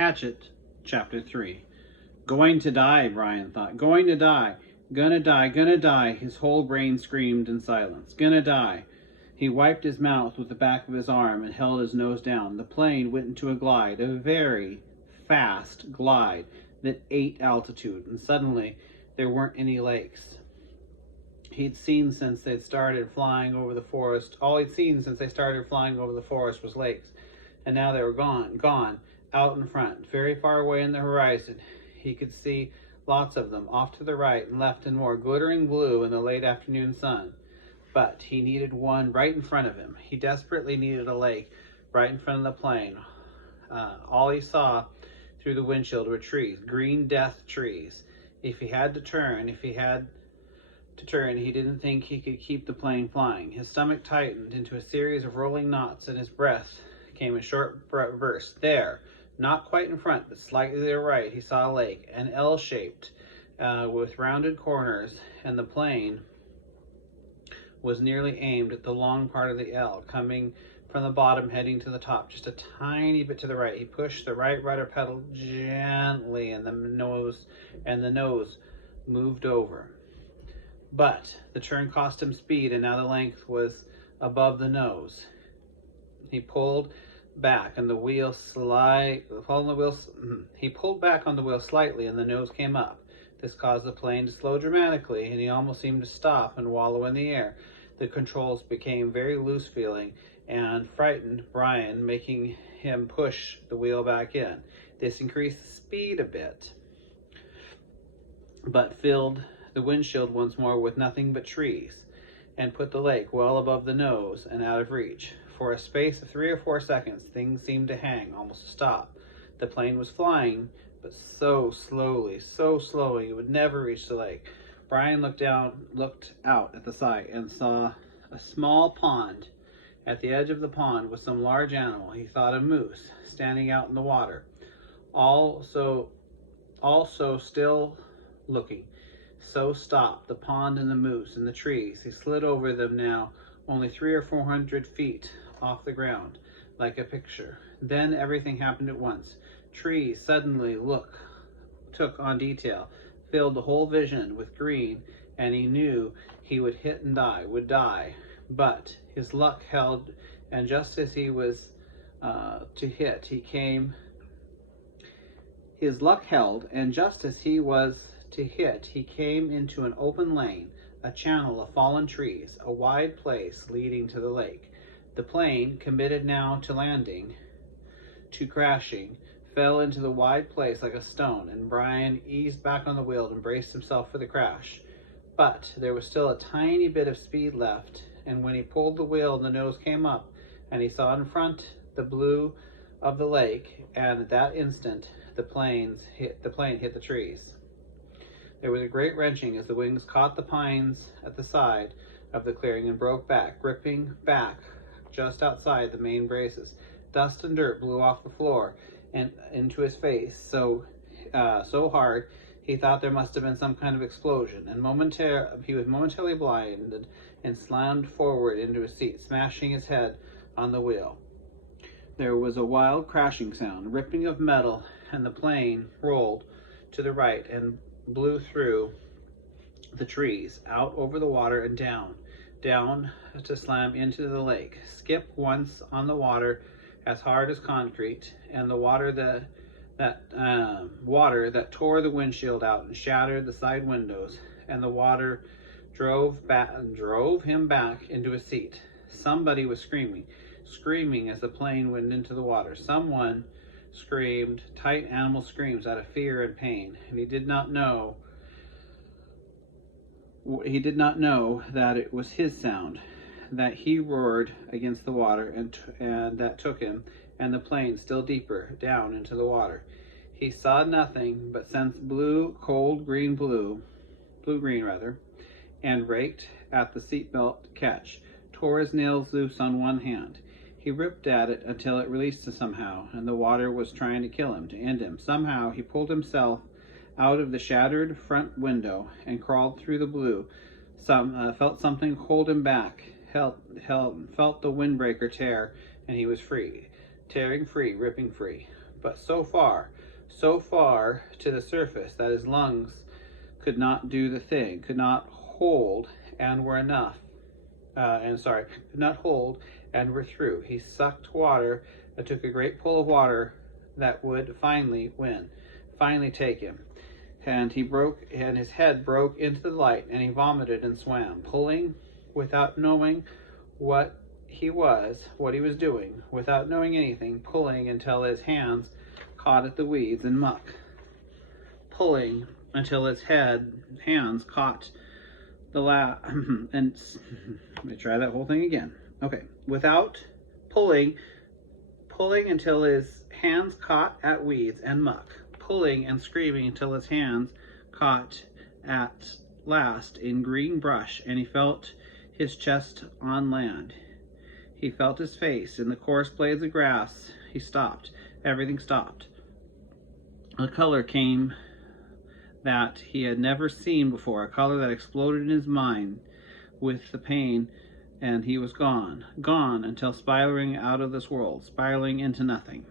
Hatchet Chapter 3. Going to die, Brian thought. Going to die. Gonna die, gonna die. His whole brain screamed in silence. Gonna die. He wiped his mouth with the back of his arm and held his nose down. The plane went into a glide, a very fast glide that ate altitude, and suddenly there weren't any lakes. He'd seen since they'd started flying over the forest. All he'd seen since they started flying over the forest was lakes. And now they were gone, out in front, very far away in the horizon. He could see lots of them, off to the right and left and more, glittering blue in the late afternoon sun. But he needed one right in front of him. He desperately needed a lake right in front of the plane. All he saw through the windshield were trees, green death trees. If he had to turn, he didn't think he could keep the plane flying. His stomach tightened into a series of rolling knots, and his breath came in short bursts. There, not quite in front, but slightly to the right, he saw a lake, an L-shaped, with rounded corners, and the plane was nearly aimed at the long part of the L, coming from the bottom, heading to the top, just a tiny bit to the right. He pushed the right rudder pedal gently, and the nose moved over. But the turn cost him speed, and now the length was above the nose. He pulled back on the wheel He pulled back on the wheel slightly, and the nose came up. This caused the plane to slow dramatically, and he almost seemed to stop and wallow in the air. The controls became very loose feeling and frightened Brian, making him push the wheel back in. This increased the speed a bit, but filled the windshield once more with nothing but trees, and put the lake well above the nose and out of reach. For a space of 3 or 4 seconds, things seemed to hang, almost to stop. The plane was flying, but so slowly it would never reach the lake. Brian looked out at the side and saw a small pond. At the edge of the pond was some large animal. He thought a moose, standing out in the water, also still looking. So stopped the pond and the moose and the trees. He slid over them now, only 300 or 400 feet off the ground, like a picture. Then everything happened at once. Trees suddenly took on detail, filled the whole vision with green, and he knew he would hit and die. But his luck held, and just as he was to hit, he came into an open lane, a channel of fallen trees, a wide place leading to the lake. The plane, committed now to landing, to crashing, fell into the wide place like a stone, and Brian eased back on the wheel and braced himself for the crash. But there was still a tiny bit of speed left, and when he pulled the wheel, the nose came up, and he saw in front the blue of the lake, and at that instant the plane hit the trees. There was a great wrenching as the wings caught the pines at the side of the clearing and broke back, gripping back just outside the main braces. Dust and dirt blew off the floor and into his face so hard he thought there must have been some kind of explosion, and he was momentarily blinded and slammed forward into his seat, smashing his head on the wheel. There was a wild crashing sound, ripping of metal, and the plane rolled to the right and blew through the trees, out over the water and down to slam into the lake. Skip once on the water as hard as concrete, and the water that tore the windshield out and shattered the side windows, and the water drove him back into his seat. Somebody was screaming as the plane went into the water. Someone screamed tight animal screams out of fear and pain, and he did not know that it was his sound, that he roared against the water, and that took him and the plane still deeper down into the water. He saw nothing but sensed green, and raked at the seatbelt catch, tore his nails loose on one hand. He ripped at it until it released him somehow, and the water was trying to kill him, to end him. Somehow he pulled himself out of the shattered front window and crawled through the blue. Felt something hold him back, felt the windbreaker tear, and he was free, ripping free. but so far to the surface that his lungs could not do the thing, could not hold and were enough. Could not hold and were through. He sucked water and took a great pull of water that would finally take him. And his head broke into the light, and he vomited and swam, pulling without knowing what he was doing, without knowing anything, pulling until his hands caught at the weeds and muck, pulling until his hands caught and let me try that whole thing again. Okay, without pulling until his hands caught at weeds and muck, pulling and screaming until his hands caught at last in green brush, and he felt his chest on land. He felt his face in the coarse blades of grass. He stopped. Everything stopped. A color came that he had never seen before, a color that exploded in his mind with the pain, and he was gone until spiraling out of this world, spiraling into nothing.